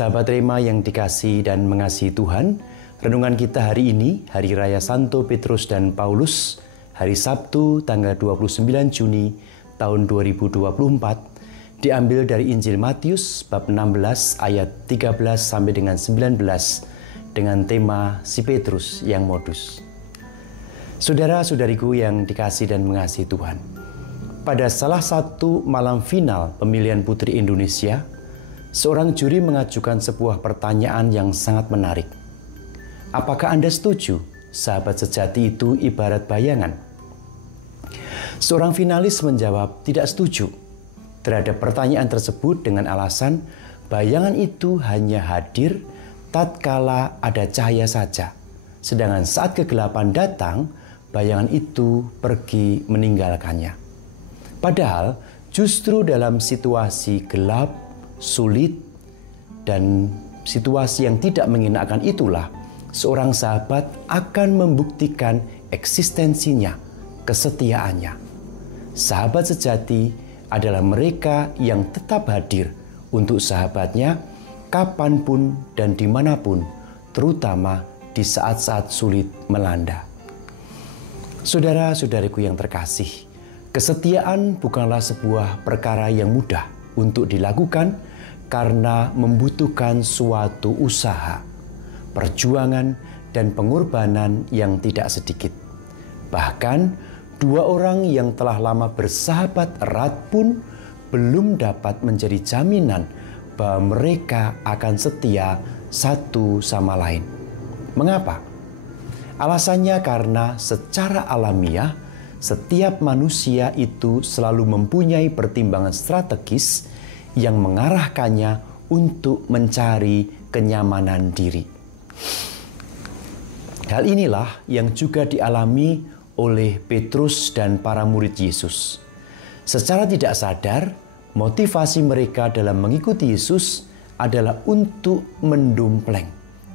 Sahabat Rema yang dikasihi dan mengasihi Tuhan, renungan kita hari ini, Hari Raya Santo Petrus dan Paulus, hari Sabtu tanggal 29 Juni tahun 2024, diambil dari Injil Matius bab 16 ayat 13 sampai dengan 19 dengan tema si Petrus yang modus. Saudara-saudariku yang dikasihi dan mengasihi Tuhan, pada salah satu malam final pemilihan Putri Indonesia, seorang juri mengajukan sebuah pertanyaan yang sangat menarik. Apakah Anda setuju sahabat sejati itu ibarat bayangan? Seorang finalis menjawab tidak setuju terhadap pertanyaan tersebut dengan alasan bayangan itu hanya hadir tatkala ada cahaya saja. Sedangkan saat kegelapan datang, bayangan itu pergi meninggalkannya. Padahal justru dalam situasi gelap, sulit, dan situasi yang tidak mengenakan itulah seorang sahabat akan membuktikan eksistensinya, kesetiaannya. Sahabat sejati adalah mereka yang tetap hadir untuk sahabatnya kapanpun dan dimanapun, terutama di saat-saat sulit melanda. Saudara-saudariku yang terkasih, kesetiaan bukanlah sebuah perkara yang mudah untuk dilakukan karena membutuhkan suatu usaha, perjuangan, dan pengorbanan yang tidak sedikit. Bahkan, dua orang yang telah lama bersahabat erat pun belum dapat menjadi jaminan bahwa mereka akan setia satu sama lain. Mengapa? Alasannya karena secara alamiah, setiap manusia itu selalu mempunyai pertimbangan strategis yang mengarahkannya untuk mencari kenyamanan diri. Hal inilah yang juga dialami oleh Petrus dan para murid Yesus. Secara tidak sadar, motivasi mereka dalam mengikuti Yesus adalah untuk mendompleng,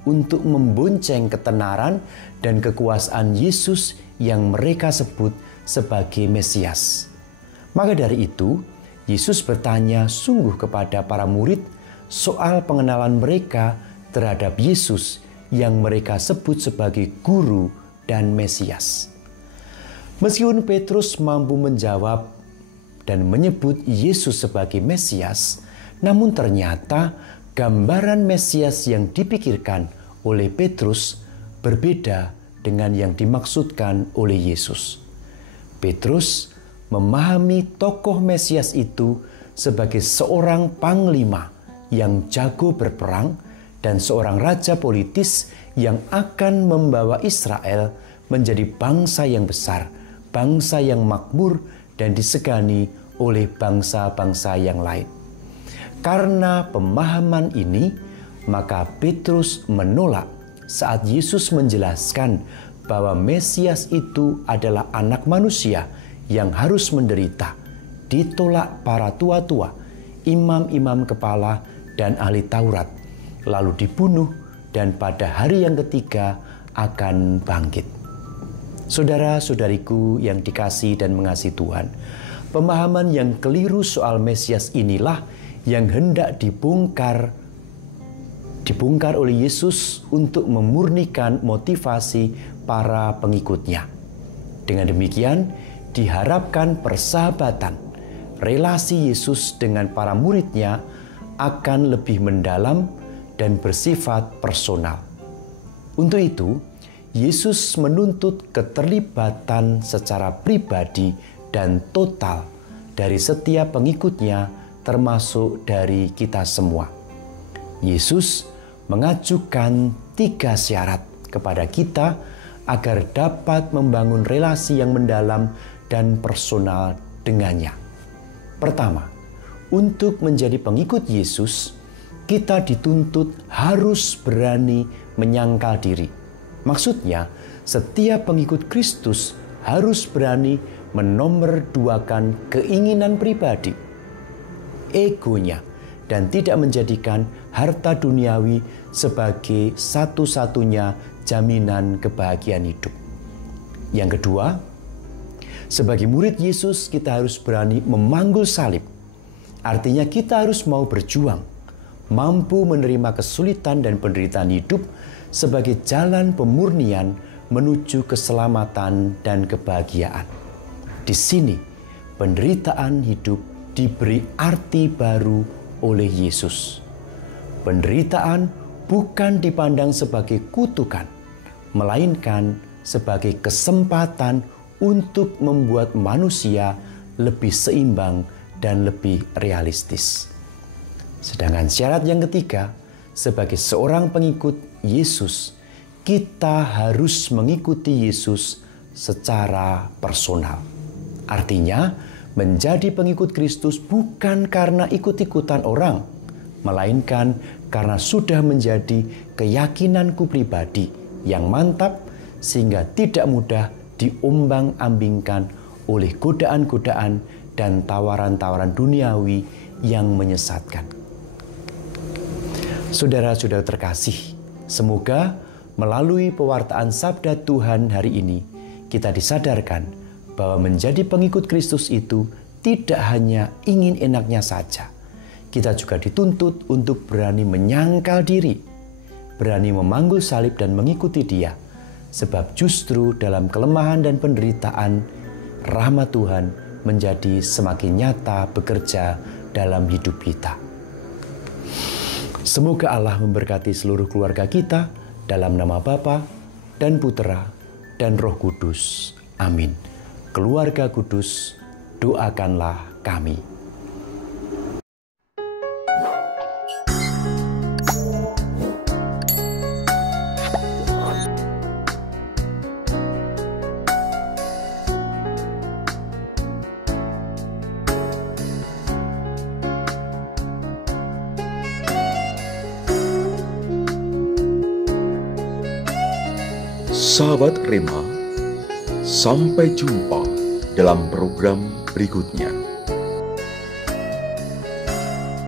untuk membonceng ketenaran dan kekuasaan Yesus yang mereka sebut sebagai Mesias. Maka dari itu, Yesus bertanya sungguh kepada para murid soal pengenalan mereka terhadap Yesus yang mereka sebut sebagai Guru dan Mesias. Meskipun Petrus mampu menjawab dan menyebut Yesus sebagai Mesias, namun ternyata gambaran Mesias yang dipikirkan oleh Petrus berbeda dengan yang dimaksudkan oleh Yesus. Petrus memahami tokoh Mesias itu sebagai seorang panglima yang jago berperang dan seorang raja politis yang akan membawa Israel menjadi bangsa yang besar, bangsa yang makmur dan disegani oleh bangsa-bangsa yang lain. Karena pemahaman ini, maka Petrus menolak saat Yesus menjelaskan bahwa Mesias itu adalah anak manusia yang harus menderita, ditolak para tua-tua, imam-imam kepala, dan ahli Taurat, lalu dibunuh dan pada hari yang ketiga akan bangkit. Saudara-saudariku yang dikasihi dan mengasihi Tuhan, pemahaman yang keliru soal Mesias inilah yang hendak dibongkar oleh Yesus untuk memurnikan motivasi para pengikutnya. Dengan demikian, diharapkan persahabatan, relasi Yesus dengan para muridnya akan lebih mendalam dan bersifat personal. Untuk itu, Yesus menuntut keterlibatan secara pribadi dan total dari setiap pengikutnya, termasuk dari kita semua. Yesus mengajukan 3 syarat kepada kita agar dapat membangun relasi yang mendalam dan personal dengannya. Pertama, untuk menjadi pengikut Yesus, kita dituntut harus berani menyangkal diri. Maksudnya, setiap pengikut Kristus harus berani menomorduakan keinginan pribadi, egonya, dan tidak menjadikan harta duniawi sebagai satu-satunya jaminan kebahagiaan hidup. Yang kedua, sebagai murid Yesus kita harus berani memanggul salib. Artinya kita harus mau berjuang, mampu menerima kesulitan dan penderitaan hidup sebagai jalan pemurnian menuju keselamatan dan kebahagiaan. Di sini, penderitaan hidup diberi arti baru oleh Yesus. Penderitaan bukan dipandang sebagai kutukan, melainkan sebagai kesempatan untuk membuat manusia lebih seimbang dan lebih realistis. Sedangkan syarat yang ketiga, sebagai seorang pengikut Yesus, kita harus mengikuti Yesus secara personal. Artinya, menjadi pengikut Kristus bukan karena ikut-ikutan orang, melainkan karena sudah menjadi keyakinanku pribadi yang mantap sehingga tidak mudah diombang-ambingkan oleh godaan-godaan dan tawaran-tawaran duniawi yang menyesatkan. Saudara-saudara terkasih, semoga melalui pewartaan sabda Tuhan hari ini kita disadarkan bahwa menjadi pengikut Kristus itu tidak hanya ingin enaknya saja. Kita juga dituntut untuk berani menyangkal diri, berani memanggul salib dan mengikuti Dia. Sebab justru dalam kelemahan dan penderitaan, rahmat Tuhan menjadi semakin nyata bekerja dalam hidup kita. Semoga Allah memberkati seluruh keluarga kita dalam nama Bapa dan Putera dan Roh Kudus. Amin. Keluarga kudus, doakanlah kami. Sahabat Rema, sampai jumpa dalam program berikutnya.